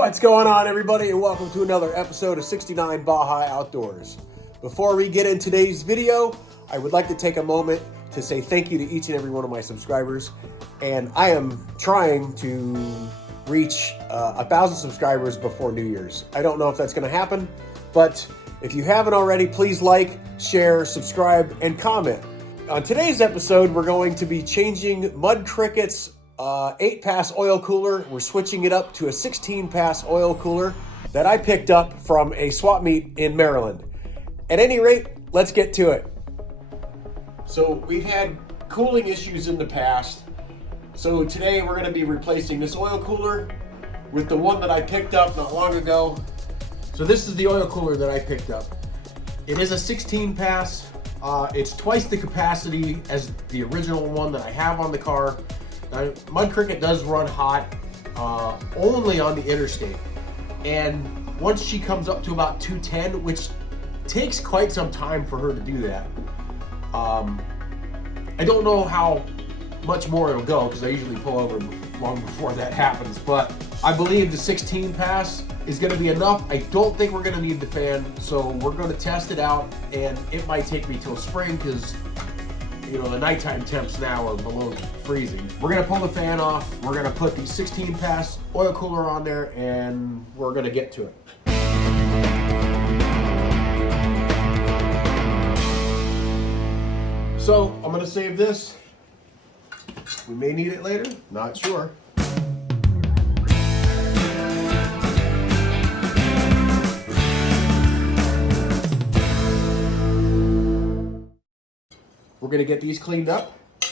What's going on, everybody, and welcome to another episode of 69 Baja Outdoors. Before we get in today's video, I would like to take a moment to say thank you to each and every one of my subscribers. And I am trying to reach 1,000 subscribers before New Year's. I don't know if that's going to happen, but if you haven't already, please like, share, subscribe, and comment. On today's episode, we're going to be changing Mud Cricket's 8-pass oil cooler. We're switching it up to a 16-pass oil cooler that I picked up from a swap meet in Maryland. At any rate, let's get to it. So we've had cooling issues in the past. So today we're going to be replacing this oil cooler with the one that I picked up not long ago. So this is the oil cooler that I picked up. It is a 16-pass. It's twice the capacity as the original one that I have on the car. Now, Mud Cricket does run hot only on the interstate, and once she comes up to about 210, which takes quite some time for her to do that, I don't know how much more it'll go because I usually pull over long before that happens, but I believe the 16 pass is going to be enough. I don't think we're going to need the fan, so we're going to test it out, and it might take me till spring because the nighttime temps now are below freezing. We're gonna pull the fan off. We're gonna put the 16 pass oil cooler on there, and we're gonna get to it. So I'm gonna save this. We may need it later, not sure. We're gonna get these cleaned up. I'm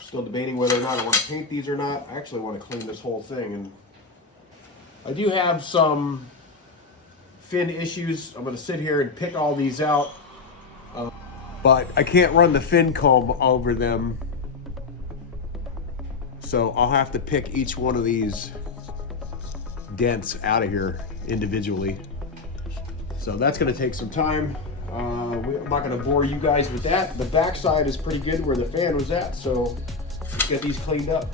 still debating whether or not I want to paint these or not. I actually want to clean this whole thing, and I do have some fin issues. I'm gonna sit here and pick all these out, but I can't run the fin comb over them, so I'll have to pick each one of these dents out of here individually. So that's gonna take some time. I'm not going to bore you guys with that. The back side is pretty good where the fan was at, so let's get these cleaned up.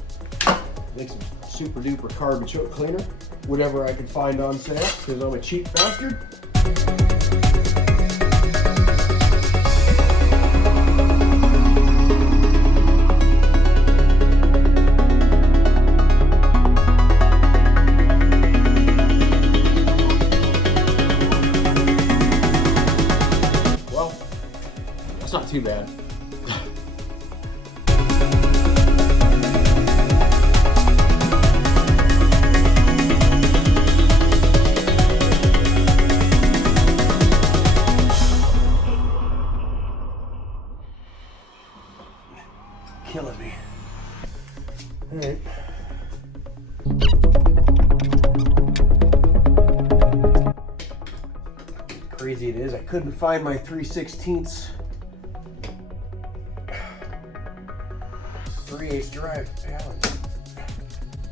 Make some super duper carbon choke cleaner, whatever I can find on sale, because I'm a cheap bastard. Not too bad. Killing me. All right. Crazy it is. I couldn't find my 3/16 3/8 drive. Yeah,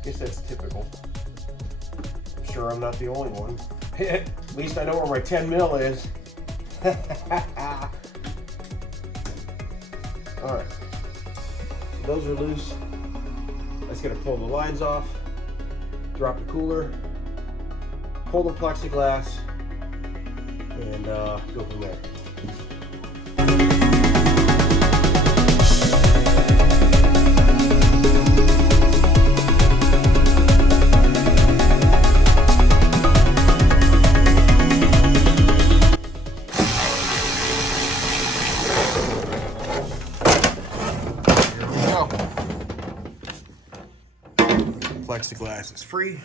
guess that's typical. I'm sure I'm not the only one. At least I know where my 10 mil is. All right, so those are loose. I just gotta pull the lines off, drop the cooler, pull the plexiglass, and go from there. Plexiglass is free,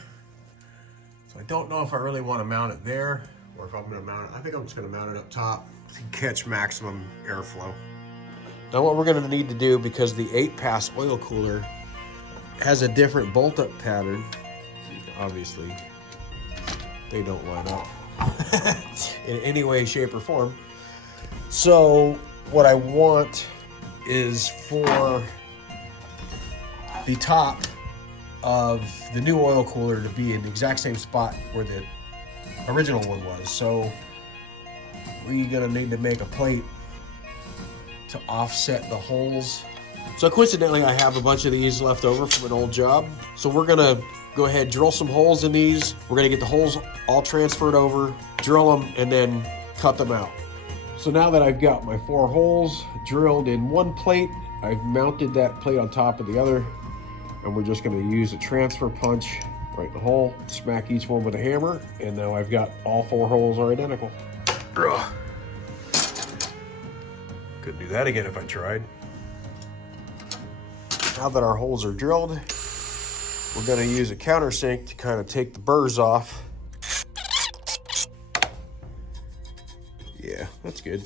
so I don't know if I really want to mount it there or if I'm going to mount it. I think I'm just going to mount it up top to catch maximum airflow. Now what we're going to need to do, because the 8-pass oil cooler has a different bolt-up pattern, obviously they don't line up in any way, shape, or form. So what I want is for the top of the new oil cooler to be in the exact same spot where the original one was. So we're gonna need to make a plate to offset the holes. So coincidentally, I have a bunch of these left over from an old job. So we're gonna go ahead, drill some holes in these. We're gonna get the holes all transferred over, drill them, and then cut them out. So now that I've got my 4 holes drilled in one plate, I've mounted that plate on top of the other, and we're just gonna use a transfer punch right in the hole, smack each one with a hammer, and now I've got all 4 holes are identical. Ugh. Couldn't do that again if I tried. Now that our holes are drilled, we're gonna use a countersink to kind of take the burrs off. Yeah, that's good.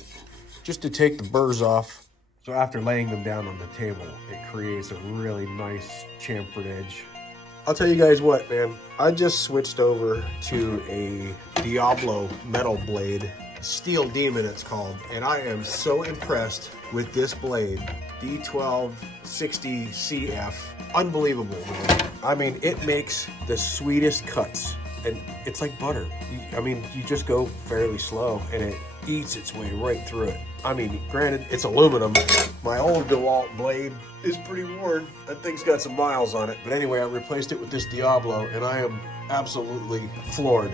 Just to take the burrs off. So after laying them down on the table, it creates a really nice chamfered edge. I'll tell you guys what, man. I just switched over to a Diablo metal blade. Steel Demon it's called. And I am so impressed with this blade. D1260 CF. Unbelievable, man. I mean, it makes the sweetest cuts. And it's like butter. I mean, you just go fairly slow and it eats its way right through it. I mean, granted, it's aluminum. My old DeWalt blade is pretty worn. That thing's got some miles on it. But anyway, I replaced it with this Diablo, and I am absolutely floored.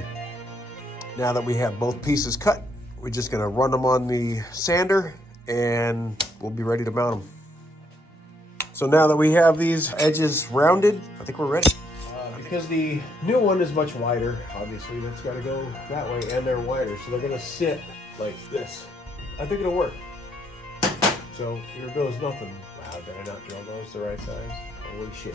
Now that we have both pieces cut, we're just gonna run them on the sander, and we'll be ready to mount them. So now that we have these edges rounded, I think we're ready. Because the new one is much wider, obviously that's gotta go that way, and they're wider, so they're gonna sit like this. I think it'll work. So here goes nothing. Wow, did I not drill those the right size? Holy shit.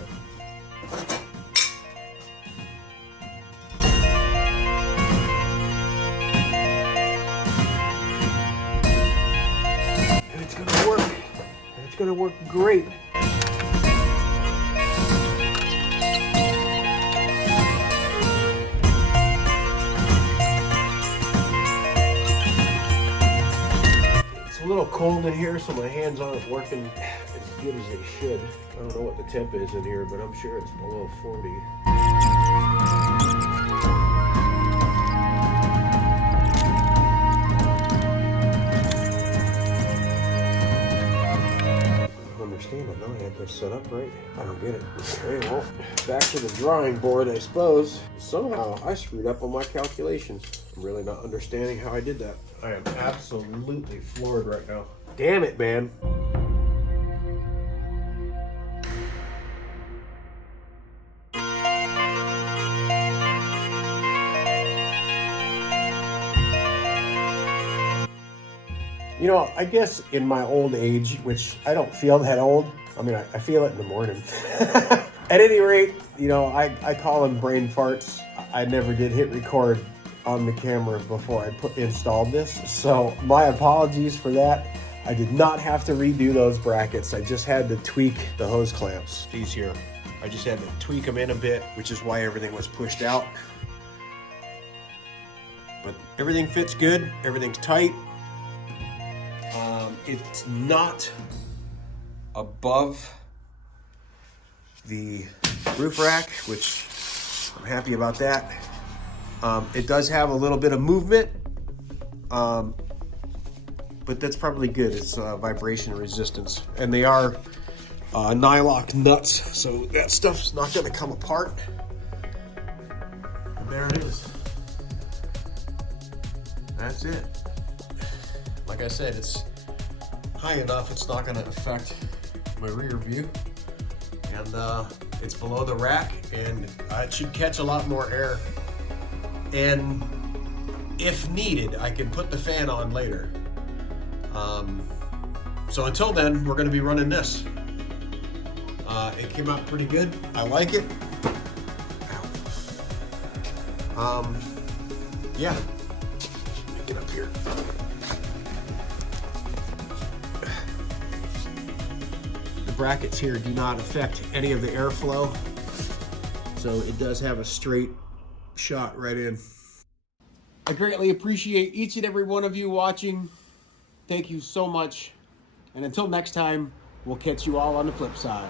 And it's gonna work. And it's gonna work great. A little cold in here, so my hands aren't working as good as they should. I don't know what the temp is in here, but I'm sure it's below 40. I don't understand it. No, I had this set up right. I don't get it. Okay, well, back to the drawing board, I suppose. Somehow I screwed up on my calculations. I'm really not understanding how I did that. I am absolutely floored right now. Damn it, man. You know, I guess in my old age, which I don't feel that old. I mean, I feel it in the morning. At any rate, you know, I call them brain farts. I never did hit record on the camera before I installed this. So my apologies for that. I did not have to redo those brackets. I just had to tweak the hose clamps. These here, I just had to tweak them in a bit, which is why everything was pushed out. But everything fits good, everything's tight. It's not above the roof rack, which I'm happy about that. It does have a little bit of movement, but that's probably good. It's vibration resistance, and they are nylock nuts, so that stuff's not going to come apart. And there it is. That's it. Like I said, it's high enough it's not going to affect my rear view, and it's below the rack, and it should catch a lot more air. And if needed, I can put the fan on later. So until then, we're going to be running this. It came out pretty good. I like it. Yeah. Let me get up here. The brackets here do not affect any of the airflow, so it does have a straight shot right in. I greatly appreciate each and every one of you watching. Thank you so much. And until next time, we'll catch you all on the flip side.